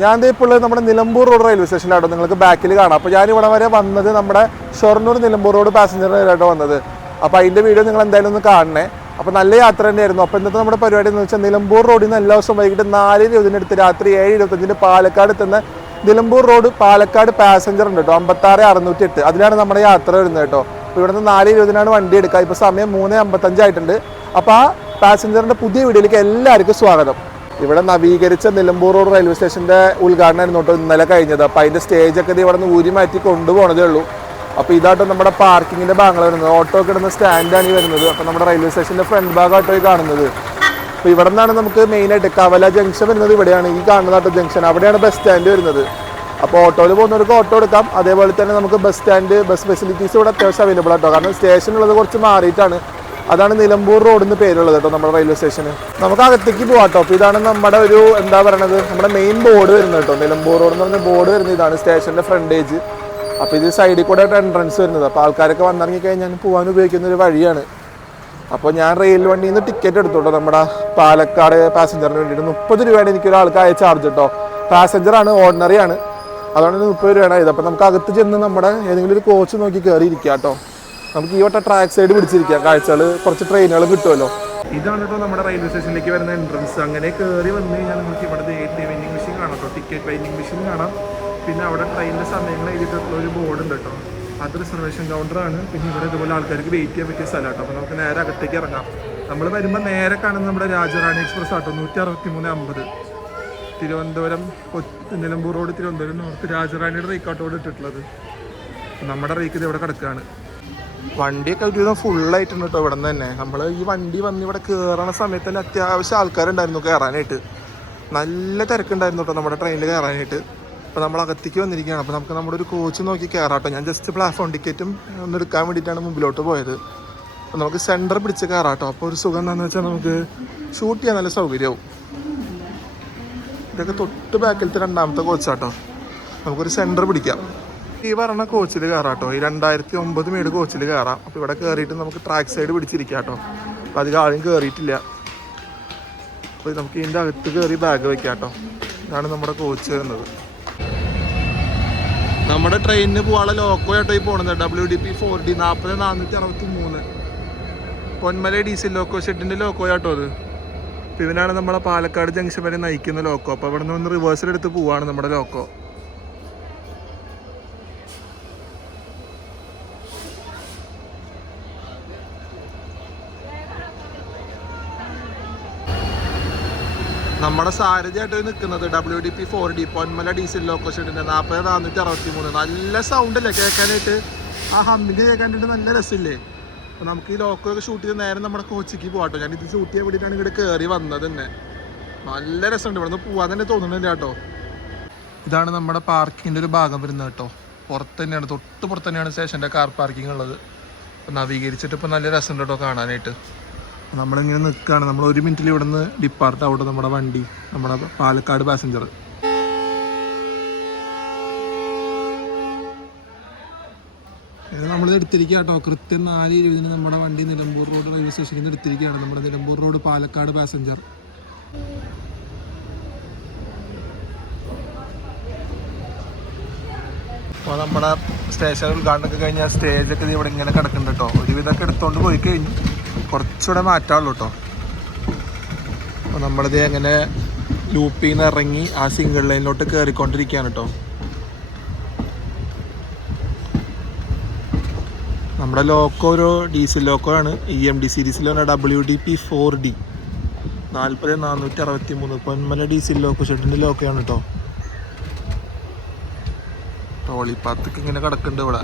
ഞാൻ ഇപ്പോൾ നമ്മുടെ നിലമ്പൂർ റോഡ് റെയിൽവേ സ്റ്റേഷനിലാട്ടോ നിങ്ങൾക്ക് ബാക്കിൽ കാണാം. അപ്പോൾ ഞാൻ ഇവിടെ വരെ വന്നത് നമ്മുടെ ഷൊർണൂർ നിലമ്പൂർ റോഡ് പാസഞ്ചറായിട്ടോ വന്നത്. അപ്പോൾ അതിൻ്റെ വീഡിയോ നിങ്ങൾ എന്തായാലും ഒന്ന് കാണണേ. അപ്പോൾ നല്ല യാത്ര തന്നെയായിരുന്നു. അപ്പോൾ ഇന്നത്തെ നമ്മുടെ പരിപാടി എന്ന് വെച്ചാൽ നിലമ്പൂർ റോഡിൽ നിന്ന് എല്ലാ ദിവസവും വൈകിട്ട് 4:20 രാത്രി 7:25 പാലക്കാട് എത്തുന്ന നിലമ്പൂർ റോഡ് പാലക്കാട് പാസഞ്ചർ ഉണ്ട് കേട്ടോ, 56-608. അതിലാണ് നമ്മുടെ യാത്ര വരുന്നത് കേട്ടോ. അപ്പോൾ ഇവിടുന്ന് 4:20 വണ്ടി എടുക്കുക. ഇപ്പോൾ സമയം 3:55 ആയിട്ടുണ്ട്. അപ്പോൾ ആ പാസഞ്ചറിൻ്റെ പുതിയ വീഡിയോയിലേക്ക് എല്ലാവർക്കും സ്വാഗതം. ഇവിടെ നവീകരിച്ച നിലമ്പൂർ റോഡ് റെയിൽവേ സ്റ്റേഷൻ്റെ ഉദ്ഘാടനമായിരുന്നു കേട്ടോ ഇന്നലെ കഴിഞ്ഞത്. അപ്പോൾ അതിൻ്റെ സ്റ്റേജൊക്കെ ഇത് ഇവിടെ നിന്ന് ഊരി മാറ്റി കൊണ്ടുപോകണതേ ഉള്ളൂ. അപ്പോൾ ഇതാട്ടോ നമ്മുടെ പാർക്കിങ്ങിൻ്റെ ഭാഗങ്ങൾ വരുന്നത്. ഓട്ടോ കിടന്ന സ്റ്റാൻഡാണ് ഈ വരുന്നത്. അപ്പോൾ നമ്മുടെ റെയിൽവേ സ്റ്റേഷൻ്റെ ഫ്രണ്ട് ഭാഗമാട്ടോ ഈ കാണുന്നത്. അപ്പോൾ ഇവിടെ നിന്നാണ് നമുക്ക് മെയിനായിട്ട് കവല ജംഗ്ഷൻ വരുന്നത്. ഇവിടെയാണ് ഈ കാണുന്നതാട്ടോ ജംഗ്ഷൻ. അവിടെയാണ് ബസ് സ്റ്റാൻഡ് വരുന്നത്. അപ്പോൾ ഓട്ടോയിൽ പോകുന്നവർക്ക് ഓട്ടോ എടുക്കാം. അതേപോലെ തന്നെ നമുക്ക് ബസ് സ്റ്റാൻഡ്, ബസ് ഫെസിലിറ്റീസ് ഇവിടെ അത്യാവശ്യം അവൈലബിൾ ആട്ടോ. കാരണം സ്റ്റേഷനുള്ളത് കുറച്ച് മാറിയിട്ടാണ്. അതാണ് നിലമ്പൂർ റോഡിന് പേരുള്ളത് കേട്ടോ നമ്മുടെ റെയിൽവേ സ്റ്റേഷന്. നമുക്ക് അകത്തേക്ക് പോകാം കേട്ടോ. അപ്പോൾ ഇതാണ് നമ്മുടെ ഒരു എന്താ പറയണത്, നമ്മുടെ മെയിൻ ബോർഡ് വരുന്നത് കേട്ടോ. നിലമ്പൂർ റോഡ് എന്ന് പറഞ്ഞ ബോർഡ് വരുന്നത് ഇതാണ് സ്റ്റേഷൻ്റെ ഫ്രണ്ടേജ്. അപ്പോൾ ഇത് സൈഡിൽ കൂടെ എൻട്രൻസ് വരുന്നത്. അപ്പോൾ ആൾക്കാരൊക്കെ വന്നിറങ്ങി കഴിഞ്ഞാൽ പോകാൻ ഉപയോഗിക്കുന്ന ഒരു വഴിയാണ്. അപ്പോൾ ഞാൻ റെയിൽ വണ്ടിയിൽ നിന്ന് ടിക്കറ്റ് എടുത്തോട്ടോ നമ്മുടെ പാലക്കാട് പാസഞ്ചറിന് വേണ്ടിയിട്ട്. 30 രൂപയാണ് എനിക്ക് ഒരാൾക്ക് ആയ ചാർജ് കേട്ടോ. പാസഞ്ചറാണ്, ഓർഡിനറി ആണ്, അതുകൊണ്ട് 30 രൂപയാണ് ഇത്. അപ്പോൾ നമുക്ക് അകത്ത് ചെന്ന് നമ്മുടെ ഏതെങ്കിലും ഒരു കോച്ച് നോക്കി കയറിയിരിക്കുക കേട്ടോ. നമുക്ക് ഈ വട്ടം ട്രാക്ക് സൈഡ് പിടിച്ചിരിക്കുക, കാഴ്ചകൾ കുറച്ച് ട്രെയിനുകൾ കിട്ടുമല്ലോ. ഇതാണ് കേട്ടോ നമ്മുടെ റെയിൽവേ സ്റ്റേഷനിലേക്ക് വരുന്ന എൻട്രൻസ്. അങ്ങനെ കയറി വന്നു കഴിഞ്ഞാൽ നമുക്ക് ഇവിടെ വെയിറ്റിംഗ് മെഷീൻ കാണാം കേട്ടോ, ടിക്കറ്റ് വെയിറ്റിംഗ് മെഷീൻ കാണാം. പിന്നെ അവിടെ ട്രെയിനിൻ്റെ സമയങ്ങൾ എഴുതിയിട്ടുള്ള ഒരു ബോർഡ് ഉണ്ട് കേട്ടോ, അത് റിസർവേഷൻ കൗണ്ടറാണ്. പിന്നെ ഇവിടെ ഇതുപോലെ ആൾക്കാർക്ക് വെയിറ്റ് ചെയ്യാൻ പറ്റിയ സ്ഥലം കേട്ടോ. അപ്പോൾ നമുക്ക് നേരെ അകത്തേക്ക് ഇറങ്ങാം. നമ്മൾ വരുമ്പോൾ നേരെ കാണുന്നത് നമ്മുടെ രാജറാണി എക്സ്പ്രസ് ആട്ടോ, 163-50 തിരുവനന്തപുരം നിലമ്പൂർ റോഡ് തിരുവനന്തപുരം നോർത്ത് രാജറാണിയുടെ റീക്കാട്ടോട് ഇട്ടിട്ടുള്ളത്. നമ്മുടെ റീക്ക് ഇത് ഇവിടെ കിടക്കുകയാണ്. വണ്ടിയൊക്കെ ഒരുവിധം ഫുള്ളായിട്ടുണ്ട് കേട്ടോ ഇവിടെ നിന്ന് തന്നെ. നമ്മൾ ഈ വണ്ടി വന്ന് ഇവിടെ കയറണ സമയത്ത് തന്നെ അത്യാവശ്യം ആൾക്കാരുണ്ടായിരുന്നു കയറാനായിട്ട്. നല്ല തിരക്കുണ്ടായിരുന്നു കേട്ടോ നമ്മുടെ ട്രെയിനിൽ കയറാനായിട്ട്. അപ്പോൾ നമ്മൾ അകത്തേക്ക് വന്നിരിക്കുകയാണ്. അപ്പോൾ നമുക്ക് നമ്മുടെ ഒരു കോച്ച് നോക്കി കയറാട്ടോ. ഞാൻ ജസ്റ്റ് പ്ലാറ്റ്ഫോം ടിക്കറ്റും ഒന്ന് എടുക്കാൻ വേണ്ടിയിട്ടാണ് മുമ്പിലോട്ട് പോയത്. അപ്പോൾ നമുക്ക് സെൻറ്റർ പിടിച്ച് കയറാട്ടോ. അപ്പോൾ ഒരു സുഖം എന്താണെന്ന് വെച്ചാൽ നമുക്ക് ഷൂട്ട് ചെയ്യാൻ നല്ല സൗകര്യമാവും. ഇതൊക്കെ തൊട്ട് ബാക്കിലത്തെ രണ്ടാമത്തെ കോച്ചാട്ടോ. നമുക്കൊരു സെൻറ്റർ പിടിക്കാം. ഈ പറഞ്ഞ കോച്ചിൽ കയറാട്ടോ. ഈ 2009 മേട് കോച്ചിൽ കയറാം. അപ്പോൾ ഇവിടെ കയറിയിട്ട് നമുക്ക് ട്രാക്ക് സൈഡ് പിടിച്ചിരിക്കാം കേട്ടോ. അപ്പോൾ അധികം ആരും കയറിയിട്ടില്ല. അപ്പോൾ നമുക്ക് ഇതിൻ്റെ അകത്ത് കയറി ബാഗ് വയ്ക്കാം കേട്ടോ. ഇതാണ് നമ്മുടെ കോച്ച് വരുന്നത്. നമ്മുടെ ട്രെയിനിന് പോകാനുള്ള ലോക്കോ ആട്ടോ ഈ പോകുന്നത്. WDP 4D 40463 Ponmala diesel loco ഷെഡിൻ്റെ ലോക്കോ ആട്ടോ അത്. അപ്പോൾ ഇവനാണ് നമ്മളെ പാലക്കാട് ജംഗ്ഷൻ വരെ നയിക്കുന്ന ലോക്കോ. അപ്പോൾ ഇവിടെ നിന്ന് റിവേഴ്സൽ എടുത്ത് പോവാണ് നമ്മുടെ ലോക്കോ. നമ്മുടെ സാരഥിയായിട്ട് നിൽക്കുന്നത് WDP 4D Ponmala diesel loco ഷെഡിൻ്റെ 40463. നല്ല സൗണ്ട് അല്ലേ കേൾക്കാനായിട്ട്, ആ ഹമ്മിങ് കേൾക്കാനായിട്ട് നല്ല രസമില്ലേ. അപ്പോൾ നമുക്ക് ഈ ലോക്കോ ഒക്കെ ഷൂട്ട് ചെയ്ത് നേരെ നമ്മുടെ കോച്ചിക്ക് പോകാട്ടോ. ഞാൻ ഇത് ഷൂട്ട് ചെയ്യാൻ വേണ്ടിയിട്ടാണ് ഇവിടെ കയറി വന്നത് തന്നെ. നല്ല രസമുണ്ട്, ഇവിടെ നിന്ന് പോകാൻ തന്നെ തോന്നുന്നില്ല കേട്ടോ. ഇതാണ് നമ്മുടെ പാർക്കിങ്ങിൻ്റെ ഒരു ഭാഗം വരുന്നത് കേട്ടോ. പുറത്ത് തന്നെയാണ്, തൊട്ട് പുറത്ത് തന്നെയാണ് സ്റ്റേഷൻ്റെ കാർ പാർക്കിംഗ് ഉള്ളത്. അപ്പോൾ നവീകരിച്ചിട്ട് ഇപ്പോൾ നല്ല രസമുണ്ട് കേട്ടോ കാണാനായിട്ട്. നമ്മളിങ്ങനെ നിൽക്കുകയാണ്. നമ്മൾ 1 മിനിറ്റിൽ ഇവിടെ നിന്ന് ഡിപ്പാർട്ട് ആവട്ടെ നമ്മുടെ വണ്ടി, നമ്മുടെ പാലക്കാട് പാസഞ്ചർ. നമ്മൾ എടുത്തിരിക്കുക കേട്ടോ. കൃത്യം 4:20 നമ്മുടെ വണ്ടി നിലമ്പൂർ റോഡ് റെയിൽവേ സ്റ്റേഷനിൽ നിന്ന് എടുത്തിരിക്കുകയാണ്. നമ്മുടെ നിലമ്പൂർ റോഡ് പാലക്കാട് പാസഞ്ചർ. അപ്പോൾ നമ്മുടെ സ്റ്റേഷൻ ഉദ്ഘാടനമൊക്കെ കഴിഞ്ഞാൽ സ്റ്റേജൊക്കെ ഇവിടെ ഇങ്ങനെ കിടക്കുന്നുണ്ട് കേട്ടോ. ഒരുവിധമൊക്കെ എടുത്തുകൊണ്ട് പോയി കഴിഞ്ഞു, കുറച്ചുകൂടെ മാറ്റാനുള്ളൂ കേട്ടോ. അപ്പോൾ നമ്മളിത് എങ്ങനെ ലൂപ്പിൽ നിന്ന് ഇറങ്ങി ആ സിംഗിൾ ലൈനിലോട്ട് കയറിക്കൊണ്ടിരിക്കുകയാണ് കേട്ടോ. നമ്മുടെ ലോക്കോ ഒരു ഡീസൽ ലോക്കോ ആണ്. EMD സീരീസിൽ പറഞ്ഞാൽ WDP 4D 40463 Ponmala diesel loco ഷെഡിൻ്റെ ലോക്കോയാണ് കേട്ടോ. ടോളിപ്പാത്തൊക്കെ ഇങ്ങനെ കിടക്കുന്നുണ്ട് ഇവിടെ.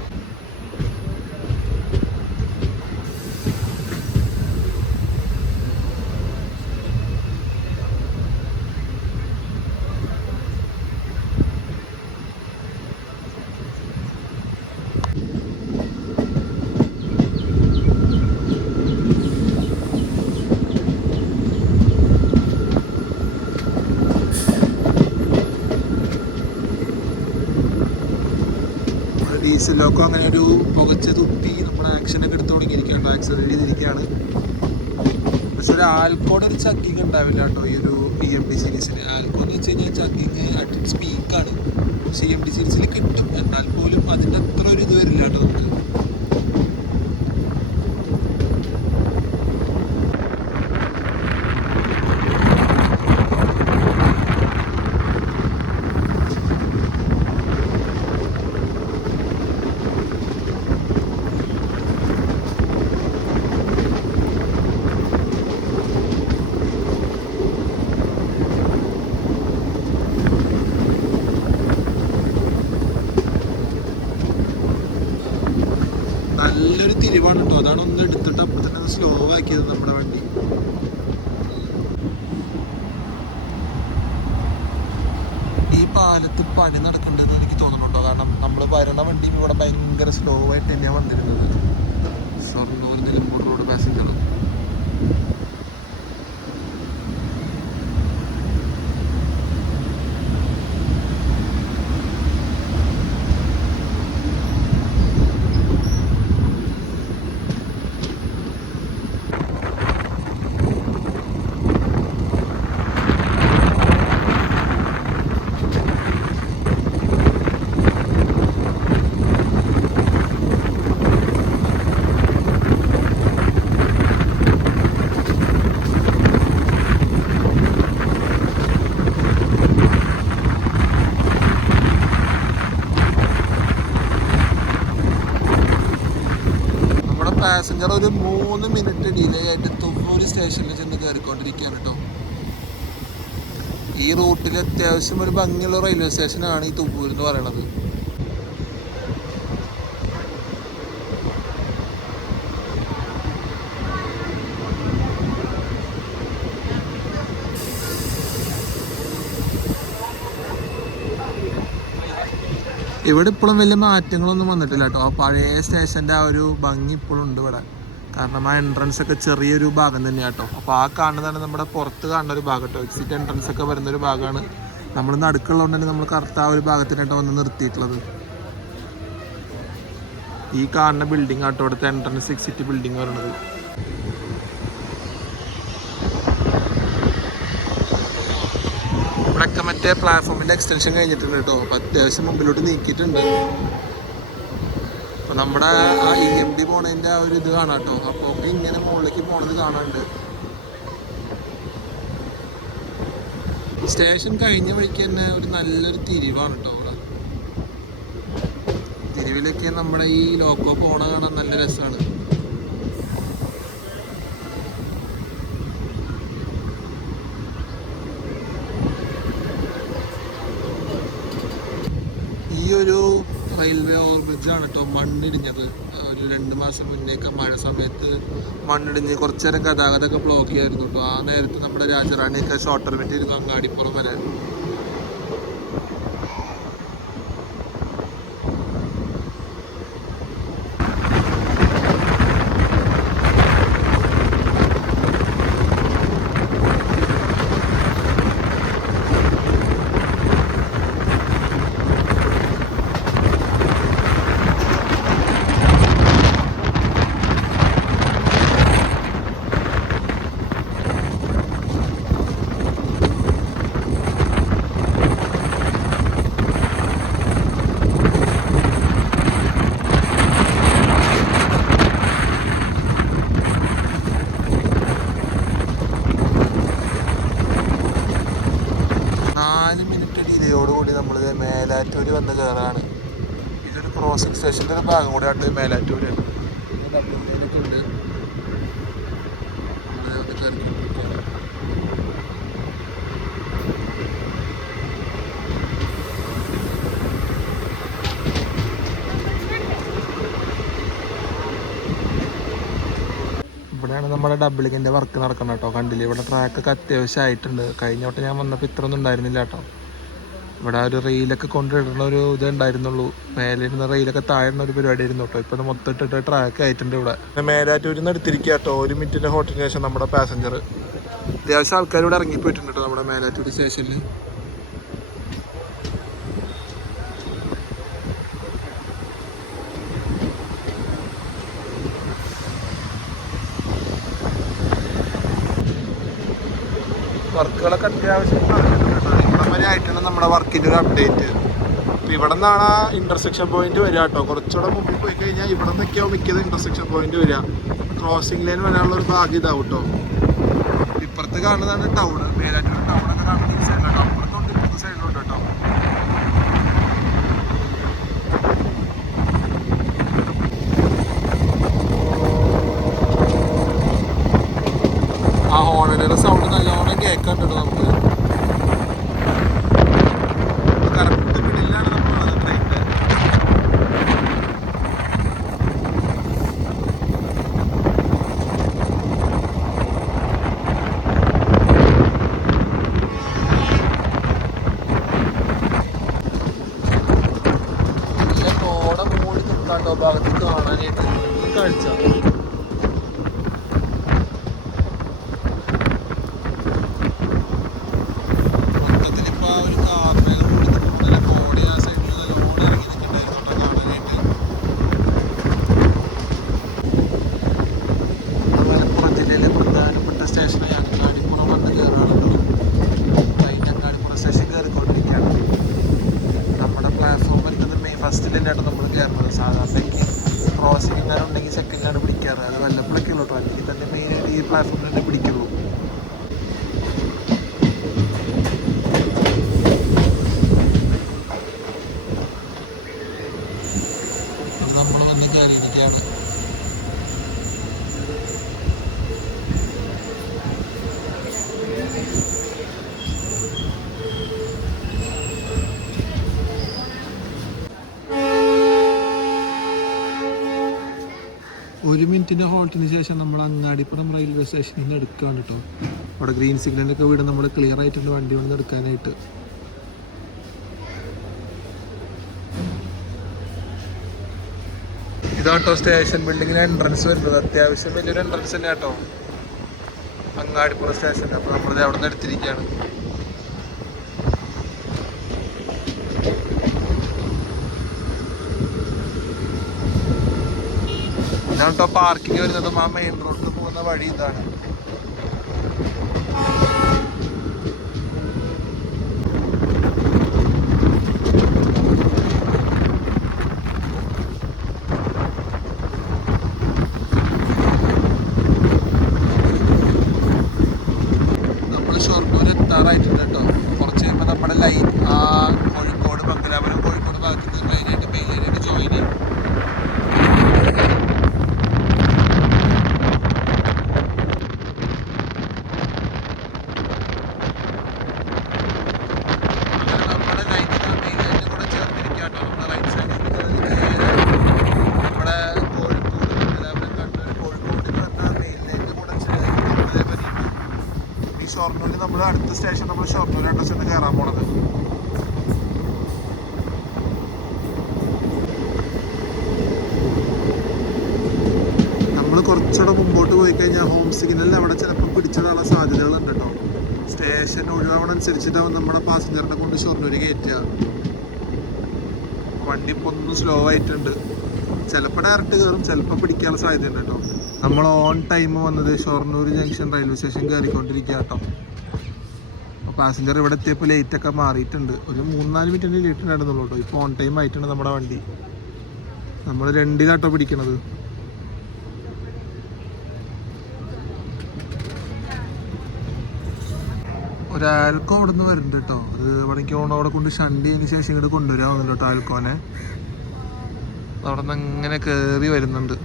ഡീസൽ ലോക്കോ അങ്ങനെ ഒരു പുകച്ച തുപ്പി നമ്മുടെ ആക്ഷനൊക്കെ എടുത്ത് തുടങ്ങിയിരിക്കുകയാണ്. ആക്സിഡൻറ്റ് ചെയ്തിരിക്കുകയാണ്. പക്ഷെ ഒരു ആൽക്കോടെ ഒരു ചക്കിങ് ഉണ്ടാവില്ല കേട്ടോ ഈ ഒരു EMD സീരീസിന്. ആൽക്കോ എന്ന് വെച്ച് കഴിഞ്ഞാൽ ചക്കിങ് അറ്റ് ഇറ്റ്സ് പീക്കാണ്. CMD സീരീസിൽ കിട്ടും, എന്നാൽ പോലും അതിൻ്റെ അത്ര ഒരു ഇത് വരില്ല കേട്ടോ നമുക്ക്. നല്ലൊരു തിരിവാണ് കേട്ടോ, അതാണ് ഒന്ന് എടുത്തിട്ട് അപ്പോൾ തന്നെ സ്ലോ ആക്കിയത് നമ്മുടെ വണ്ടി. ഈ പാലത്ത് പണി നടക്കേണ്ടതെന്ന് എനിക്ക് തോന്നുന്നുണ്ടോ, കാരണം നമ്മൾ വരണ വണ്ടിയും ഇവിടെ ഭയങ്കര സ്ലോ ആയിട്ട് തന്നെയാണ് വന്നിരുന്നത്. Shoranur Nilambur road passenger. Passenger ഒരു 3 മിനിറ്റ് ഡിലേ ആയിട്ട് തുവ്വൂർ സ്റ്റേഷനിൽ ചെന്ന് കയറിക്കൊണ്ടിരിക്കുകയാണ് കേട്ടോ. ഈ റൂട്ടിൽ അത്യാവശ്യം ഒരു ഭംഗിയുള്ള റെയിൽവേ സ്റ്റേഷനാണ് ഈ തുവ്വൂർ എന്ന് പറയണത്. ഇവിടെ ഇപ്പോഴും വലിയ മാറ്റങ്ങളൊന്നും വന്നിട്ടില്ല കേട്ടോ. ആ പഴയ സ്റ്റേഷൻ്റെ ആ ഒരു ഭംഗി ഇപ്പോഴും ഉണ്ട് ഇവിടെ. കാരണം ആ എൻട്രൻസ് ഒക്കെ ചെറിയൊരു ഭാഗം തന്നെയാണ് കേട്ടോ. അപ്പോൾ ആ കാണുന്നതാണ് നമ്മുടെ പുറത്ത് കാണുന്ന ഒരു ഭാഗം കേട്ടോ. എക്സിറ്റ് എൻട്രൻസ് ഒക്കെ വരുന്നൊരു ഭാഗമാണ്. നമ്മൾ നടുക്കുള്ളതുകൊണ്ട് തന്നെ നമ്മൾ കറക്റ്റ് ആ ഒരു ഭാഗത്തിനായിട്ടോ വന്ന് നിർത്തിയിട്ടുള്ളത്. ഈ കാണുന്ന ബിൽഡിംഗ് ആട്ടോ ഇവിടുത്തെ എൻട്രൻസ് എക്സിറ്റ് ബിൽഡിംഗ് പറയുന്നത്. ഇവിടെയൊക്കെ മറ്റേ പ്ലാറ്റ്ഫോമിൻ്റെ എക്സ്റ്റൻഷൻ കഴിഞ്ഞിട്ടുണ്ട് കേട്ടോ. അപ്പോൾ അത്യാവശ്യം മുമ്പിലോട്ട് നീക്കിയിട്ടുണ്ട്. അപ്പോൾ നമ്മുടെ ആ EMD പോണതിൻ്റെ ആ ഒരു ഇത് കാണാം കേട്ടോ. അപ്പോൾ ഇങ്ങനെ മുകളിലേക്ക് പോണത് കാണാനുണ്ട്. സ്റ്റേഷൻ കഴിഞ്ഞ വഴിക്ക് തന്നെ ഒരു നല്ലൊരു തിരിവാണ് കേട്ടോ അവിടെ. തിരിവിലൊക്കെ നമ്മുടെ ഈ ലോക്കോ പോണ കാണാൻ നല്ല രസമാണ്. ഈ ഒരു റെയിൽവേ ഓവർബ്രിഡ്ജാണ് കേട്ടോ മണ്ണിടിഞ്ഞത്. ഒരു 2 മാസം മുന്നേക്ക് മഴ സമയത്ത് മണ്ണിടിഞ്ഞ് കുറച്ചു നേരം ഗതാഗതമൊക്കെ ബ്ലോക്ക് ചെയ്യായിരുന്നു കേട്ടോ. ആ നേരത്ത് നമ്മുടെ രാജറാണിയൊക്കെ ഷോർട്ടർ വിട്ടിരുന്നു അങ്ങാടിപ്പുറം വരെ. നമ്മളിത് മേലാറ്റൂർ വന്ന് കയറാണ്. ഇതൊരു ക്രോസിംഗ് സ്റ്റേഷൻ്റെ ഒരു ഭാഗം കൂടെ ആയിട്ട് മേലാറ്റൂരാണ്. ഇവിടെയാണ് നമ്മുടെ ഡബിളിങ്ങിൻ്റെ വർക്ക് നടക്കുന്നത് കേട്ടോ. കണ്ടില്ലേ, ഇവിടെ ട്രാക്കൊക്കെ അത്യാവശ്യമായിട്ടുണ്ട്. കഴിഞ്ഞ വട്ടം ഞാൻ വന്നപ്പോൾ ഇത്രയൊന്നും ഉണ്ടായിരുന്നില്ല കേട്ടോ. ഇവിടെ ഒരു റെയിലൊക്കെ കൊണ്ടിടുന്ന ഒരു ഇത് ഉണ്ടായിരുന്നുള്ളൂ. മേലെ ഇരുന്ന റെയിലൊക്കെ താഴ്ന്ന ഒരു പരിപാടി ആയിരുന്നു കേട്ടോ. ഇപ്പം മൊത്തം ഇട്ടിട്ട് ട്രാക്ക് ആയിട്ടുണ്ട് ഇവിടെ. മേലാറ്റൂരിൽ നിന്ന് എടുത്തിരിക്കുക കേട്ടോ. 1 മിനിറ്റിൻ്റെ ഹോട്ടലിന് ശേഷം നമ്മുടെ പാസഞ്ചർ അത്യാവശ്യം ആൾക്കാർ ഇവിടെ ഇറങ്ങിപ്പോയിട്ടുണ്ട് കേട്ടോ നമ്മുടെ മേലാറ്റൂർ സ്റ്റേഷനിൽ. വർക്കുകളൊക്കെ അത്യാവശ്യം ഇവിടം വരെ ആയിട്ടാണ് നമ്മുടെ വർക്കിൻ്റെ ഒരു അപ്ഡേറ്റ്. അപ്പോൾ ഇവിടെ നിന്നാണ് ആ ഇൻ്റർസെക്ഷൻ പോയിന്റ് വരിക കേട്ടോ. കുറച്ചുകൂടെ മുമ്പിൽ പോയി കഴിഞ്ഞാൽ ഇവിടെ നിന്നൊക്കെയാവും മിക്കത് ഇൻ്റർസെക്ഷൻ പോയിന്റ് വരിക. ക്രോസിംഗ് ലൈൻ വരാനുള്ള ഒരു ഭാഗ്യം ഇതാവും കേട്ടോ. ഇപ്പുറത്ത് കാണുന്നതാണ് ടൗൺ, മേലാറ്റൂർ ടൗണൊക്കെ കാണുന്ന ഈ സൈഡിലാണ്. അപ്പുറത്തുണ്ട് ഇപ്പുറത്തെ സൈഡിലുണ്ട് കേട്ടോ. ആ ഹോണിൻ്റെ സൗണ്ട് നല്ലോണം കേൾക്കണ്ടോ നമുക്ക്. കറക്റ്റ് മിഡിലാണ് നമ്മൾ ട്രെയിനിൻ്റെ. കോട മൂടി നിൽക്കാട്ടോ ഭാഗത്ത് കാണാനായിട്ട് ഈ കാഴ്ച. ഫസ്റ്റിലായിട്ടാണ് നമ്മൾ കയറുന്നത്. സാധാരണ ക്രോസിംഗ് എങ്ങാനും ഉണ്ടെങ്കിൽ സെക്കൻഡിലാണ് പിടിക്കാറ്. അത് വല്ലപ്പോഴൊക്കെ ഉള്ളൂ കേട്ടോ. അല്ലെങ്കിൽ തന്നെ മെയിനായിട്ട് ഈ പ്ലാറ്റ്ഫോമിൽ തന്നെ പിടിക്കുള്ളൂ. നമ്മൾ വന്ന് കയറിയിരിക്കുകയാണ്. ഒരു മിനിറ്റിൻ്റെ ഹോൾട്ടിന് ശേഷം നമ്മൾ അങ്ങാടിപ്പുറം റെയിൽവേ സ്റ്റേഷനിൽ നിന്ന് എടുക്കുകയാണ് കേട്ടോ. അവിടെ ഗ്രീൻ സിഗ്നലൊക്കെ വീട് നമ്മൾ ക്ലിയർ ആയിട്ടുണ്ട് വണ്ടി വന്ന് എടുക്കാനായിട്ട്. ഇതാട്ടോ സ്റ്റേഷൻ ബിൽഡിങ്ങിന് എൻട്രൻസ് വരുന്നത്. അത്യാവശ്യം വലിയൊരു എൻട്രൻസ് തന്നെ കേട്ടോ അങ്ങാടിപ്പുറം സ്റ്റേഷൻ. അപ്പോൾ നമ്മളിത് അവിടെ നിന്ന് എടുത്തിരിക്കുകയാണ്. ഇതാണ് കേട്ടോ പാർക്കിംഗ് വരുന്നതും ആ മെയിൻ റോഡിൽ പോകുന്ന വഴി ഇതാണ്. നമ്മൾ ഷൊർണൂർ എത്താറായിട്ടുണ്ട് കേട്ടോ. കുറച്ച് കഴിയുമ്പോൾ നമ്മുടെ ലൈൻ ആ കോഴിക്കോട് മംഗലാപുരം കോഴിക്കോട് ഭാഗത്ത് നിന്ന് മെയിനായിട്ട് ജോയിൻ ചെയ്യും. ഷൊർണൂരിൽ നമ്മൾ അടുത്ത സ്റ്റേഷൻ നമ്മൾ ഷൊർണൂർ അഡ്രസ്സിൽ കയറാൻ പോണത്. നമ്മൾ കുറച്ചുകൂടെ മുമ്പോട്ട് പോയി കഴിഞ്ഞാൽ ഹോം സിഗ്നലിൽ അവിടെ ചിലപ്പോൾ പിടിച്ചിടാനുള്ള സാധ്യതകളുണ്ട് കേട്ടോ. സ്റ്റേഷൻ ഒഴിവാവണനുസരിച്ചിട്ടാവും നമ്മുടെ പാസഞ്ചറിനെ കൊണ്ട് ഷൊർണൂർ കയറ്റുക. വണ്ടി ഇപ്പോൾ ഒന്ന് സ്ലോ ആയിട്ടുണ്ട്. ചിലപ്പോൾ ഡയറക്റ്റ് കയറും, ചിലപ്പോൾ പിടിക്കാനുള്ള സാധ്യതയുണ്ട് കേട്ടോ. നമ്മൾ ഓൺ ടൈം വന്നത് ഷൊർണൂർ ജംഗ്ഷൻ റെയിൽവേ സ്റ്റേഷൻ കയറിക്കൊണ്ടിരിക്കുക കേട്ടോ. അപ്പോൾ പാസഞ്ചർ ഇവിടെ എത്തിയപ്പോൾ ലേറ്റൊക്കെ മാറിയിട്ടുണ്ട്. ഒരു 3-4 മിനിറ്റിൻ്റെ ലേറ്റ് ഉണ്ടായിരുന്നുള്ളൂ കേട്ടോ. ഇപ്പോൾ ഓൺ ടൈം ആയിട്ടുണ്ട് നമ്മുടെ വണ്ടി. നമ്മൾ 2-ലാട്ടോ പിടിക്കണത്. ഒരാൽക്കോ അവിടെ നിന്ന് വരുന്നുണ്ട് കേട്ടോ. അത് ഇവിടേക്ക് അവിടെ കൊണ്ട് ഷണ്ട് ചെയ്തതിന് ശേഷം ഇങ്ങോട്ട് കൊണ്ടുവരാമെന്നുണ്ട് കേട്ടോ ആൽക്കോനെ. അവിടെ നിന്ന് അങ്ങനെ കയറി വരുന്നുണ്ട്.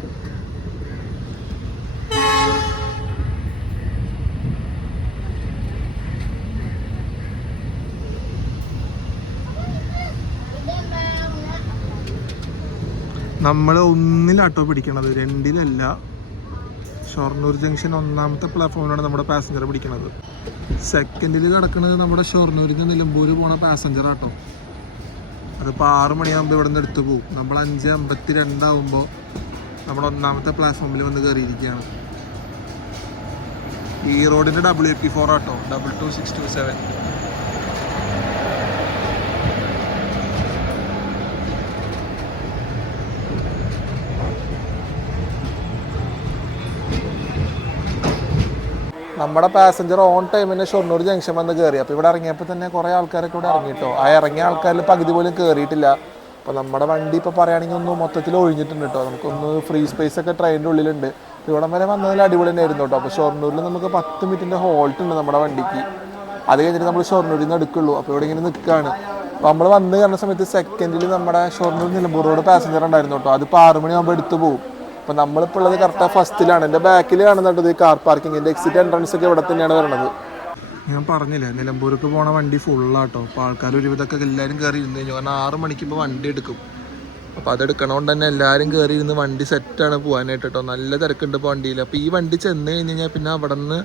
നമ്മൾ 1-ലാട്ടോ പിടിക്കണത്, 2-ലല്ല. ഷൊർണൂർ ജംഗ്ഷൻ 1ാമത്തെ പ്ലാറ്റ്ഫോമിലാണ് നമ്മുടെ പാസഞ്ചർ പിടിക്കണത്. സെക്കൻഡിൽ കിടക്കുന്നത് നമ്മുടെ ഷൊർണൂരിൽ നിന്ന് നിലമ്പൂർ പോണ പാസഞ്ചർ ആട്ടോ. അതിപ്പോൾ 6 മണിയാകുമ്പോൾ ഇവിടെ നിന്ന് എടുത്ത് പോകും. നമ്മൾ 5:52 ആകുമ്പോൾ നമ്മുടെ 1ാമത്തെ പ്ലാറ്റ്ഫോമിൽ വന്ന് കയറിയിരിക്കുകയാണ്. ഈ റോഡിൻ്റെ WP4 ആട്ടോ, 22627. നമ്മുടെ പാസഞ്ചർ ഓൺ ടൈമിന് ഷൊർണൂർ ജംഗ്ഷൻ വന്ന് കയറി. അപ്പോൾ ഇവിടെ ഇറങ്ങിയപ്പോൾ തന്നെ കുറേ ആൾക്കാരൊക്കെ ഇവിടെ ഇറങ്ങിയിട്ടോ. ആ ഇറങ്ങിയ ആൾക്കാരിൽ പകുതി പോലും കയറിയിട്ടില്ല. അപ്പോൾ നമ്മുടെ വണ്ടി ഇപ്പോൾ പറയുകയാണെങ്കിൽ ഒന്ന് മൊത്തത്തിൽ ഒഴിഞ്ഞിട്ടുണ്ട് കേട്ടോ. നമുക്കൊന്ന് ഫ്രീ സ്പേസ് ഒക്കെ ട്രെയിനിൻ്റെ ഉള്ളിലുണ്ട്. ഇവിടം വരെ വന്നതിൽ അടിപൊളി തന്നെ ആയിരുന്നു കേട്ടോ. അപ്പോൾ ഷൊർണൂരിൽ നമുക്ക് 10 മിനിറ്റിൻ്റെ ഹോൾട്ട് ഉണ്ട് നമ്മുടെ വണ്ടിക്ക്. അത് കഴിഞ്ഞിട്ട് നമ്മൾ ഷൊർണൂരിൽ നിന്ന് എടുക്കുള്ളൂ. അപ്പോൾ ഇവിടെ ഇങ്ങനെ നിൽക്കുകയാണ്. അപ്പോൾ നമ്മൾ വന്ന് കയറുന്ന സമയത്ത് സെക്കൻഡിൽ നമ്മുടെ ഷൊർണൂർ നിലമ്പൂർ റോഡ് പാസഞ്ചർ ഉണ്ടായിരുന്നു കേട്ടോ. അതിപ്പോൾ 6 മണിയാകുമ്പോൾ എടുത്ത് പോകും. അപ്പോൾ നമ്മളിപ്പോൾ ഉള്ളത് കറക്റ്റാണ് ഫസ്റ്റിലാണ്. എൻ്റെ ബാക്കിൽ കാണുന്നുണ്ട് ഈ കാർ പാർക്കിങ്ങിൻ്റെ എക്സിറ്റ് എൻട്രൻസ് ഒക്കെ ഇവിടെ തന്നെയാണ് വരുന്നത്. ഞാൻ പറഞ്ഞില്ലേ നിലമ്പൂർക്ക് പോണ വണ്ടി ഫുള്ളാട്ടോ. അപ്പോൾ ആൾക്കാർ ഒരുവിധമൊക്കെ എല്ലാവരും കയറി ഇരുന്ന് കഴിഞ്ഞു. കാരണം 6 മണിക്ക് ഇപ്പോൾ വണ്ടി എടുക്കും. അപ്പോൾ അതെടുക്കണോണ്ട് തന്നെ എല്ലാവരും കയറി ഇരുന്ന് വണ്ടി സെറ്റാണ് പോകാനായിട്ട് കേട്ടോ. നല്ല തിരക്കുണ്ട് ഇപ്പോൾ വണ്ടിയിൽ. അപ്പോൾ ഈ വണ്ടി ചെന്ന് കഴിഞ്ഞ് കഴിഞ്ഞാൽ പിന്നെ അവിടെ നിന്ന്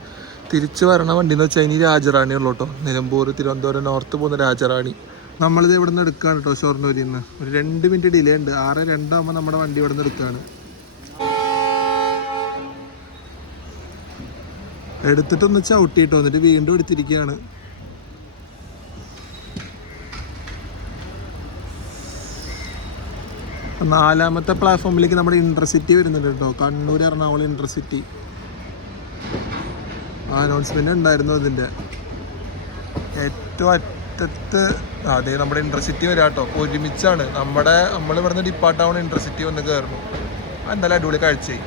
തിരിച്ച് വരണ വണ്ടി എന്ന് വെച്ചാൽ ഇനി രാജറാണി ഉള്ളൂ കേട്ടോ. നിലമ്പൂർ തിരുവനന്തപുരം നോർത്ത് പോകുന്ന രാജറാണി. നമ്മളിത് ഇവിടെ നിന്ന് എടുക്കുകയാണ് കേട്ടോ. ഷൊർണൂരിൽ നിന്ന് ഒരു 2 മിനിറ്റ് ഡിലേ ഉണ്ട്. 6:02 ആകുമ്പോൾ നമ്മുടെ വണ്ടി ഇവിടെ നിന്ന് എടുക്കുകയാണ്. എടുത്തിട്ടൊന്ന് ചവിട്ടിയിട്ട് വന്നിട്ട് വീണ്ടും എടുത്തിരിക്കുകയാണ്. നാലാമത്തെ പ്ലാറ്റ്ഫോമിലേക്ക് നമ്മുടെ ഇന്റർസിറ്റി വരുന്നുണ്ട് കേട്ടോ. കണ്ണൂർ എറണാകുളം ഇന്റർസിറ്റി അനൗൺസ്മെന്റ് ഉണ്ടായിരുന്നു. അതിൻ്റെ ഏറ്റവും അറ്റത്ത് അതെ നമ്മുടെ ഇന്റർസിറ്റി വരാം കേട്ടോ. ഒരുമിച്ചാണ് നമ്മൾ ഇവിടുന്ന് ഡിപ്പാർട്ടാവണം ഇന്റർസിറ്റി വന്ന് കയറുന്നു. എന്തായാലും അടിപൊളി കാഴ്ചയായി.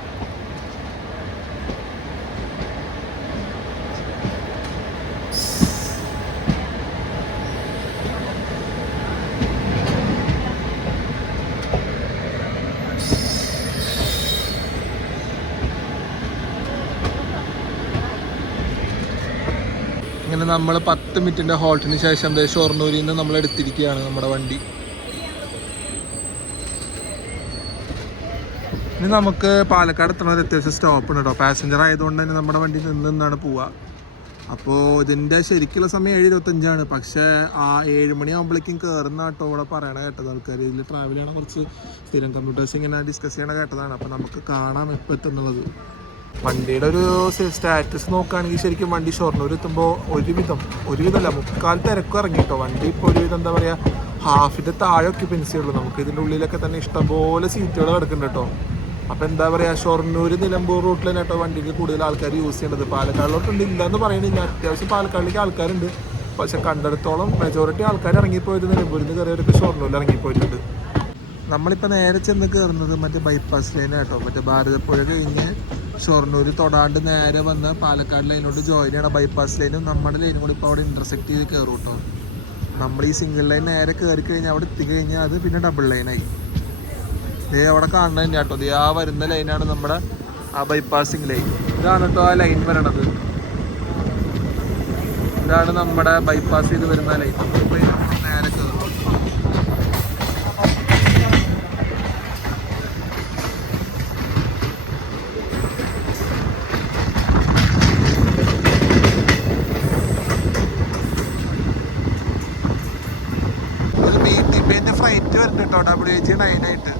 അങ്ങനെ നമ്മൾ 10 മിനിറ്റിൻ്റെ ഹോൾട്ടിന് ശേഷം ഷൊർണൂരിൽ നിന്ന് നമ്മൾ എടുത്തിരിക്കുകയാണ് നമ്മുടെ വണ്ടി. ഇനി നമുക്ക് പാലക്കാട് എത്തുന്നത് അത്യാവശ്യം സ്റ്റോപ്പ് ഉണ്ട് കേട്ടോ. പാസഞ്ചർ ആയതുകൊണ്ട് തന്നെ നമ്മുടെ വണ്ടി നിന്നാണ് പോവുക. അപ്പോൾ ഇതിൻ്റെ ശരിക്കുള്ള സമയം 7:25 പക്ഷേ ആ 7 മണിയാകുമ്പോഴേക്കും കയറുന്ന കേട്ടോ ഇവിടെ പറയണ കേട്ടത് ആൾക്കാർ. ഇതിൽ ട്രാവൽ ചെയ്യണ കുറച്ച് സ്ഥിരം കമ്പ്യൂട്ടേഴ്സ് ഇങ്ങനെ ഡിസ്കസ് ചെയ്യണ കേട്ടതാണ്. അപ്പോൾ നമുക്ക് കാണാം എപ്പോൾ എത്തുന്നത്. വണ്ടിയുടെ ഒരു സ്റ്റാറ്റസ് നോക്കുകയാണെങ്കിൽ ശരിക്കും വണ്ടി ഷൊർണൂർ എത്തുമ്പോൾ ഒരുവിധമല്ല 3/4 തിരക്കും ഇറങ്ങിയിട്ടോ. വണ്ടി ഇപ്പോൾ ഒരുവിധം എന്താ പറയുക ഹാഫിൻ്റെ താഴെ ഒക്യുപ്പൻസി ഉള്ളൂ. നമുക്ക് ഇതിൻ്റെ ഉള്ളിലൊക്കെ തന്നെ ഇഷ്ടംപോലെ സീറ്റുകൾ കിടക്കുന്നുണ്ട് കേട്ടോ. അപ്പോൾ എന്താ പറയുക ഷൊർണൂർ നിലമ്പൂർ റൂട്ടിൽ തന്നെ കേട്ടോ വണ്ടിക്ക് കൂടുതൽ ആൾക്കാർ യൂസ് ചെയ്യേണ്ടത്. പാലക്കാടിലോട്ടുണ്ട് ഇല്ലയെന്ന് പറയുന്നില്ല. അത്യാവശ്യം പാലക്കാടിലേക്ക് ആൾക്കാരുണ്ട്. പക്ഷെ കണ്ടെടുത്തോളം മെജോറിറ്റി ആൾക്കാർ ഇറങ്ങിപ്പോയത് നിലമ്പൂരിൽ നിന്ന് കയറിയവരൊക്കെ ഷൊർണൂരിൽ ഇറങ്ങിപ്പോയിട്ടുണ്ട്. നമ്മളിപ്പോൾ നേരെ ചെന്ന് കയറുന്നത് മറ്റേ ബൈപ്പാസ് ലൈനാട്ടോ. മറ്റേ ഭാരതപ്പുഴ കഴിഞ്ഞ് ഷൊർണൂർ തൊടാണ്ട് നേരെ വന്ന് പാലക്കാട് ലൈനോട് ജോയിൻ ചെയ്യണം. ബൈപ്പാസ് ലൈനും നമ്മുടെ ലൈനും കൂടി ഇപ്പോൾ അവിടെ ഇൻ്റർസെക്ട് ചെയ്ത് കയറും കേട്ടോ. നമ്മൾ ഈ സിംഗിൾ ലൈൻ നേരെ കയറി കഴിഞ്ഞാൽ അവിടെ എത്തിക്കഴിഞ്ഞാൽ അത് പിന്നെ ഡബിൾ ലൈനായി. അവിടെ കാണുന്നത് തന്നെ കേട്ടോ. ആ വരുന്ന ലൈനാണ് നമ്മുടെ ആ ബൈപ്പാസിങ് ലൈൻ. ഇതാണ് കേട്ടോ ആ ലൈൻ വരണത്. ഇതാണ് നമ്മുടെ ബൈപ്പാസ് ചെയ്ത് വരുന്ന ലൈൻ. നമ്മളിപ്പോൾ നേരെ കയറും. ഫ്ലൈറ്റ് വരുന്നുണ്ട് കേട്ടോ WH9 ആയിട്ട്.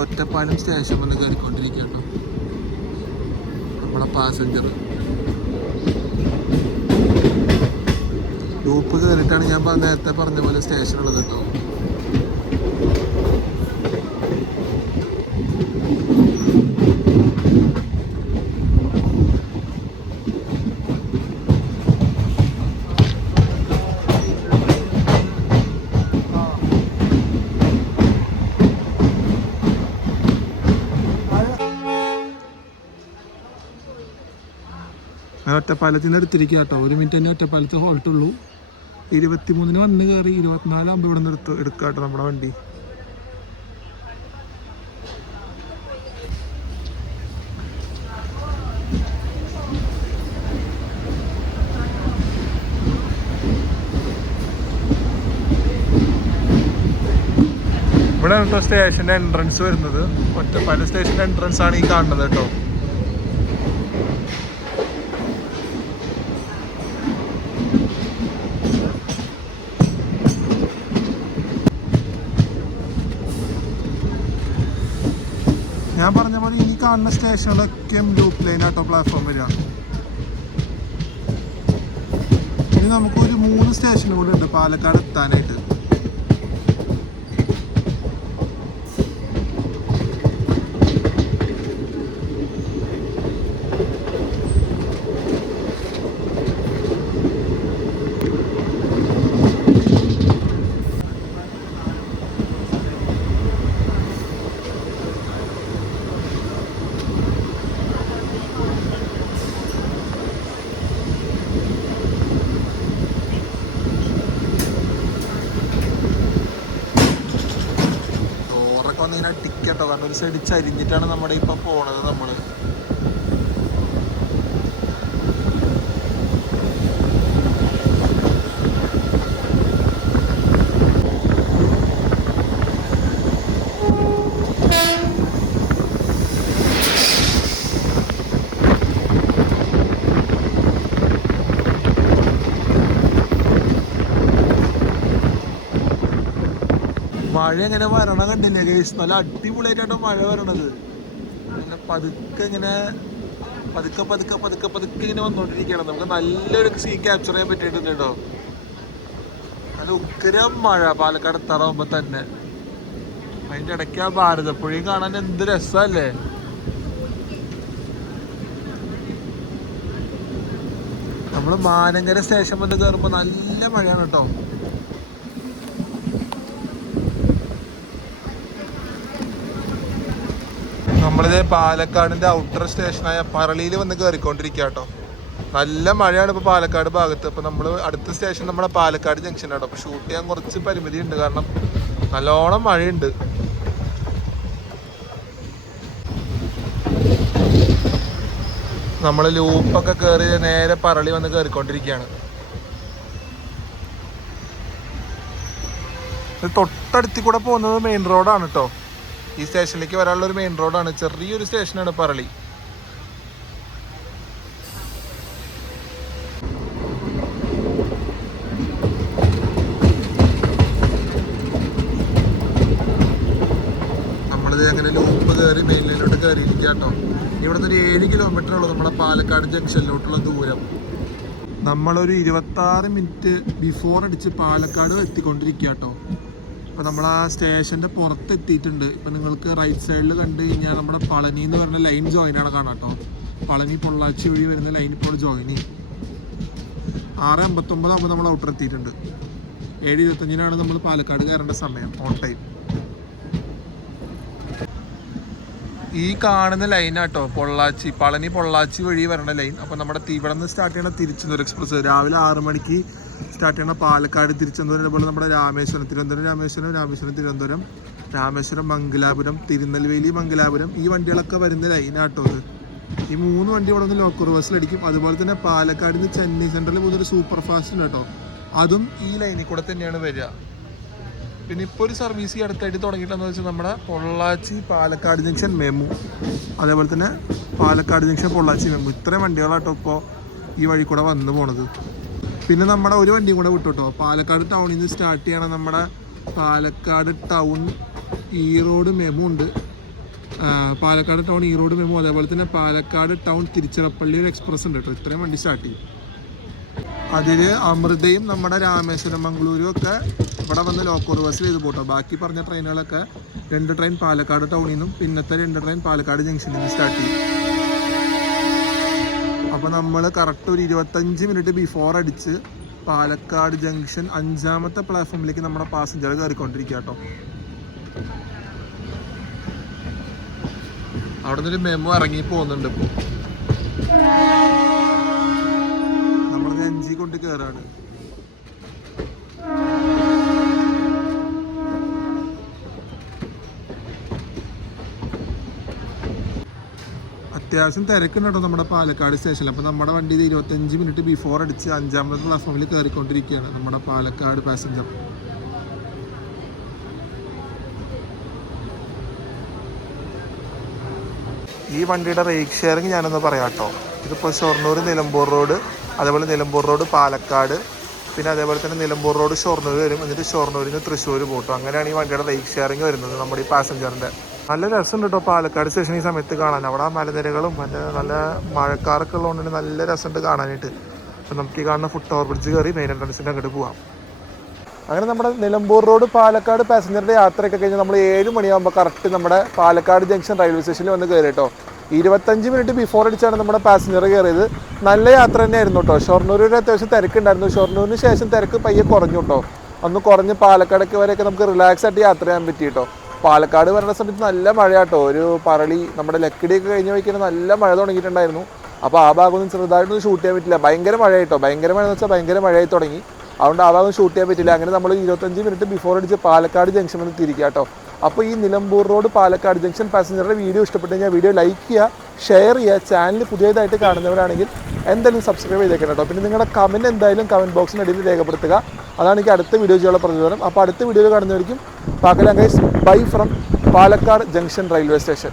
ഒറ്റപ്പാലം സ്റ്റേഷൻ വന്ന് കയറിക്കൊണ്ടിരിക്കുക കേട്ടോ നമ്മളെ പാസഞ്ചർ. ലൂപ്പ് കയറിയിട്ടാണ് ഞാൻ നേരത്തെ പറഞ്ഞ പോലെ സ്റ്റേഷനുള്ളത് കേട്ടോ. ഒറ്റപ്പാലത്തിൽ നിന്ന് എടുത്തിരിക്കുക കേട്ടോ. 1 മിനിറ്റ് തന്നെ ഒറ്റപ്പാലത്ത് ഹോൾട്ടുള്ളൂ. 23-ന് വന്ന് കയറി 24 ഇവിടെ നിന്ന് എടുക്കുക കേട്ടോ നമ്മുടെ വണ്ടി. ഇവിടെ കേട്ടോ സ്റ്റേഷൻ്റെ എൻട്രൻസ് വരുന്നത്. ഒറ്റപ്പാലം സ്റ്റേഷൻ്റെ എൻട്രൻസ് ആണ് ഈ കാണുന്നത് കേട്ടോ. ഞാൻ പറഞ്ഞ പോലെ ഈ കാണുന്ന സ്റ്റേഷനുകളൊക്കെയും ലൂപ്പ് ലൈൻ ആട്ടോ പ്ലാറ്റ്ഫോം വരിക. ഇനി നമുക്കൊരു 3 സ്റ്റേഷൻ കൂടെ ഉണ്ട് പാലക്കാട് എത്താനായിട്ട്. ടിക്കറ്റോ കാരണം ഒരു സൈഡ് ചരിഞ്ഞിട്ടാണ് നമ്മുടെ ഇപ്പം പോണത്. നമ്മൾ മഴ എങ്ങനെ വരണ കണ്ടില്ലേ ഗൈസ്? നല്ല അടിപൊളിയായിട്ടാണ് മഴ വരണത്. അങ്ങനെ പതുക്കെ ഇങ്ങനെ പതുക്കെ പതുക്കെ പതുക്കെ പതുക്കെ ഇങ്ങനെ വന്നുകൊണ്ടിരിക്കുകയാണ്. നമുക്ക് നല്ലൊരു സീൻ ക്യാപ്ചർ ചെയ്യാൻ പറ്റിയിട്ടുണ്ട് കേട്ടോ. നല്ല ഉഗ്രം മഴ പാലക്കാട് എത്താറാവുമ്പോൾ തന്നെ. അതിൻ്റെ ഇടയ്ക്ക് ആ ഭാരതപ്പുഴയും കാണാൻ എന്ത് രസമല്ലേ. നമ്മൾ മാനങ്കര സ്റ്റേഷൻ വന്ന് കയറുമ്പോൾ നല്ല മഴയാണ് കേട്ടോ. നമ്മളിത് പാലക്കാടിൻ്റെ ഔട്ടർ സ്റ്റേഷനായ പറളിയിൽ വന്ന് കയറിക്കൊണ്ടിരിക്കുക കേട്ടോ. നല്ല മഴയാണ് ഇപ്പോൾ പാലക്കാട് ഭാഗത്ത്. അപ്പോൾ നമ്മൾ അടുത്ത സ്റ്റേഷൻ നമ്മുടെ പാലക്കാട് ജംഗ്ഷൻ കേട്ടോ. അപ്പോൾ ഷൂട്ട് ചെയ്യാൻ കുറച്ച് പരിമിതി ഉണ്ട്, കാരണം നല്ലോണം മഴയുണ്ട്. നമ്മൾ ലൂപ്പൊക്കെ കയറി നേരെ പറളി വന്ന് കയറിക്കൊണ്ടിരിക്കുകയാണ്. തൊട്ടടുത്തിൽ കൂടെ പോകുന്നത് മെയിൻ റോഡാണ് കേട്ടോ. ഈ സ്റ്റേഷനിലേക്ക് വരാനുള്ള ഒരു മെയിൻ റോഡാണ്. ചെറിയൊരു സ്റ്റേഷനാണ് പറളി. നമ്മളിത് അങ്ങനെ ലൂപ്പ് കയറി മെയിൻ ലൈനിലോട്ട് കയറിയിരിക്കുക കേട്ടോ. ഇവിടുന്ന് ഒരു 7 കിലോമീറ്റർ ഉള്ളൂ നമ്മുടെ പാലക്കാട് ജംഗ്ഷനിലോട്ടുള്ള ദൂരം. നമ്മളൊരു 26 മിനിറ്റ് ബിഫോർ അടിച്ച് പാലക്കാട് എത്തിക്കൊണ്ടിരിക്കുക കേട്ടോ. അപ്പോൾ നമ്മൾ ആ സ്റ്റേഷൻ്റെ പുറത്ത് എത്തിയിട്ടുണ്ട്. ഇപ്പോൾ നിങ്ങൾക്ക് റൈറ്റ് സൈഡിൽ കണ്ടു കഴിഞ്ഞാൽ നമ്മുടെ പളനി എന്ന് പറഞ്ഞ ലൈൻ ജോയിനാണ് കാണാം കേട്ടോ. പളനി പൊള്ളാച്ചി വഴി വരുന്ന ലൈൻ ഇപ്പോൾ ജോയിൻ ചെയ്യും. 6:59 ആകുമ്പോൾ നമ്മൾ ഔട്ടർ എത്തിയിട്ടുണ്ട്. 7:25 നമ്മൾ പാലക്കാട് കയറേണ്ട സമയം ഓൺ ടൈം. ഈ കാണുന്ന ലൈനാട്ടോ പൊള്ളാച്ചി, പളനി പൊള്ളാച്ചി വഴി വരേണ്ട ലൈൻ. അപ്പോൾ നമ്മുടെ ഇവിടെ നിന്ന് സ്റ്റാർട്ട് ചെയ്യണ തിരുച്ചെന്തൂർ എക്സ്പ്രസ് രാവിലെ 6 മണിക്ക് സ്റ്റാർട്ട് ചെയ്യണ പാലക്കാട് തിരുച്ചെന്തൂരം, അതുപോലെ നമ്മുടെ രാമേശ്വരം തിരുവനന്തപുരം, രാമേശ്വരം മംഗലാപുരം, തിരുനെൽവേലി മംഗലാപുരം, ഈ വണ്ടികളൊക്കെ വരുന്ന ലൈനാട്ടോ ഇത്. ഈ 3 വണ്ടി ഇവിടെ നിന്ന് ലോക്കൽ ബസ്സിലടിക്കും. അതുപോലെ തന്നെ പാലക്കാട് നിന്ന് ചെന്നൈ സെൻട്രലിൽ പോകുന്നൊരു സൂപ്പർ ഫാസ്റ്റ് ഉണ്ട് കേട്ടോ. അതും ഈ ലൈനിൽ കൂടെ തന്നെയാണ് വരിക. പിന്നെ ഇപ്പോൾ ഒരു സർവീസ് ഈ അടുത്തായിട്ട് തുടങ്ങിയിട്ടെന്ന് വെച്ചാൽ നമ്മുടെ പൊള്ളാച്ചി പാലക്കാട് ജംഗ്ഷൻ മെമു, അതേപോലെ തന്നെ പാലക്കാട് ജംഗ്ഷൻ പൊള്ളാച്ചി മെമു, ഇത്രയും വണ്ടികളാട്ടോ ഇപ്പോൾ ഈ വഴി കൂടെ വന്നു പോണത്. പിന്നെ നമ്മുടെ ഒരു വണ്ടിയും കൂടെ വിട്ടു കേട്ടോ. പാലക്കാട് ടൗണിൽ നിന്ന് സ്റ്റാർട്ട് ചെയ്യണം നമ്മുടെ പാലക്കാട് ടൗൺ ഈറോഡ് മെമു ഉണ്ട്. പാലക്കാട് ടൗൺ ഈറോഡ് മെമു, അതേപോലെ തന്നെ പാലക്കാട് ടൗൺ തിരുച്ചിറപ്പള്ളി ഒരു എക്സ്പ്രസ് ഉണ്ട് കേട്ടോ. ഇത്രയും വണ്ടി സ്റ്റാർട്ട് ചെയ്യും. അതിൽ അമൃതയും നമ്മുടെ രാമേശ്വരം മംഗളൂരും ഒക്കെ ഇവിടെ വന്ന് ലോക്കൽ ബസ്സിൽ ചെയ്ത് പോട്ടോ. ബാക്കി പറഞ്ഞ ട്രെയിനുകളൊക്കെ 2 ട്രെയിൻ പാലക്കാട് ടൗണിൽ നിന്നും പിന്നത്തെ 2 ട്രെയിൻ പാലക്കാട് ജംഗ്ഷനിൽ നിന്ന് സ്റ്റാർട്ട് ചെയ്യും. അപ്പോൾ നമ്മൾ കറക്റ്റ് ഒരു 25 മിനിറ്റ് ബിഫോർ അടിച്ച് പാലക്കാട് ജംഗ്ഷൻ 5ാമത്തെ പ്ലാറ്റ്ഫോമിലേക്ക് നമ്മുടെ പാസഞ്ചർ കയറിക്കൊണ്ടിരിക്കുക കേട്ടോ. അവിടെ നിന്നൊരു മെമു ഇറങ്ങി പോകുന്നുണ്ട് ഇപ്പോൾ. കൊണ്ട് കയറാണ്. അത്യാവശ്യം തിരക്കുണ്ട് കേട്ടോ നമ്മുടെ പാലക്കാട് സ്റ്റേഷനിൽ. അപ്പോൾ നമ്മുടെ വണ്ടി 25 മിനിറ്റ് ബിഫോർ അടിച്ച് 5ാമത്തെ പ്ലാറ്റ്ഫോമിൽ കയറിക്കൊണ്ടിരിക്കുകയാണ് നമ്മുടെ പാലക്കാട് പാസഞ്ചർ. ഈ വണ്ടിയുടെ റേറ്റ് ഷെയറിങ് ഞാനൊന്ന് പറയാം കേട്ടോ. ഇതിപ്പോൾ ഷൊർണൂർ നിലമ്പൂർ റോഡ്, അതേപോലെ നിലമ്പൂർ റോഡ് പാലക്കാട്, പിന്നെ അതേപോലെ തന്നെ നിലമ്പൂർ റോഡ് ഷൊർണൂർ വരും, എന്നിട്ട് ഷൊർണൂരിൽ നിന്ന് തൃശ്ശൂർ പോട്ടും. അങ്ങനെയാണ് ഈ വണ്ടിയുടെ റേറ്റ് ഷെയറിങ് വരുന്നത് നമ്മുടെ ഈ പാസഞ്ചറിൻ്റെ. നല്ല രസമുണ്ട് കേട്ടോ പാലക്കാട് സ്റ്റേഷൻ ഈ സമയത്ത് കാണാൻ. അവിടെ ആ മലനിരകളും മറ്റേ നല്ല മഴക്കാരൊക്കെ ഉള്ളതുകൊണ്ട് നല്ല രസമുണ്ട് കാണാനായിട്ട്. അപ്പം നമുക്ക് ഈ കാണുന്ന ഫുട് ഓവർ ബ്രിഡ്ജ് കയറി മെയിൻ എൻട്രൻസിൻ്റെ അങ്ങോട്ട് പോവാം. അങ്ങനെ നമ്മുടെ നിലമ്പൂർ റോഡ് പാലക്കാട് പാസഞ്ചറിൻ്റെ യാത്രയൊക്കെ കഴിഞ്ഞ് നമ്മൾ 7 മണിയാകുമ്പോൾ കറക്റ്റ് നമ്മുടെ പാലക്കാട് ജംഗ്ഷൻ റെയിൽവേ സ്റ്റേഷനിൽ വന്ന് കയറി കേട്ടോ. 25 മിനിറ്റ് ബിഫോർ അടിച്ചാണ് നമ്മുടെ പാസഞ്ചർ കയറിയത്. നല്ല യാത്ര തന്നെയായിരുന്നു കേട്ടോ. ഷൊർണൂരിൽ അത്യാവശ്യം തിരക്കുണ്ടായിരുന്നു. ഷൊർണൂരിന് ശേഷം തിരക്ക് പയ്യെ കുറഞ്ഞു കേട്ടോ. ഒന്ന് കുറഞ്ഞ് പാലക്കാടൊക്കെ വരെയൊക്കെ നമുക്ക് റിലാക്സ് ആയിട്ട് യാത്ര ചെയ്യാൻ പറ്റി കേട്ടോ. പാലക്കാട് വരുന്ന സമയത്ത് നല്ല മഴയാട്ടോ. ഒരു പറളി നമ്മുടെ ലക്കിടിയൊക്കെ കഴിഞ്ഞ് വയ്ക്കുന്ന നല്ല മഴ തുടങ്ങിയിട്ടുണ്ടായിരുന്നു. അപ്പോൾ ആ ഭാഗമൊന്നും ചെറുതായിട്ടൊന്നും ഷൂട്ട് ചെയ്യാൻ പറ്റില്ല. ഭയങ്കര മഴയായിട്ടോ. ഭയങ്കര മഴ എന്ന് വെച്ചാൽ ഭയങ്കര മഴയായി തുടങ്ങി. അതുകൊണ്ട് ആ ഭാഗം ഷൂട്ട് ചെയ്യാൻ പറ്റില്ല. അങ്ങനെ നമ്മൾ 25 മിനിറ്റ് ബിഫോർ അടിച്ച് പാലക്കാട് ജംഗ്ഷൻ വന്ന് തിരിക്കുക കേട്ടോ. അപ്പോൾ ഈ നിലമ്പൂർ റോഡ് പാലക്കാട് ജംഗ്ഷൻ പാസഞ്ചറുടെ വീഡിയോ ഇഷ്ടപ്പെട്ട് കഴിഞ്ഞാൽ വീഡിയോ ലൈക്ക് ചെയ്യുക, ഷെയർ ചെയ്യുക. ചാനൽ പുതിയതായിട്ട് കാണുന്നവരാണെങ്കിൽ എന്തായാലും സബ്സ്ക്രൈബ് ചെയ്തേക്കണം കേട്ടോ. പിന്നെ നിങ്ങളുടെ കമൻറ്റ് എന്തായാലും കമൻറ്റ് ബോക്സിനിടയിൽ രേഖപ്പെടുത്തുക. അതാണ് എനിക്ക് അടുത്ത വീഡിയോ ചെയ്യാനുള്ള പ്രചോദനം. അപ്പോൾ അടുത്ത വീഡിയോയിൽ കാണുന്നവർക്കും പാക്കലാം guys. Bye from Palakkad junction railway station.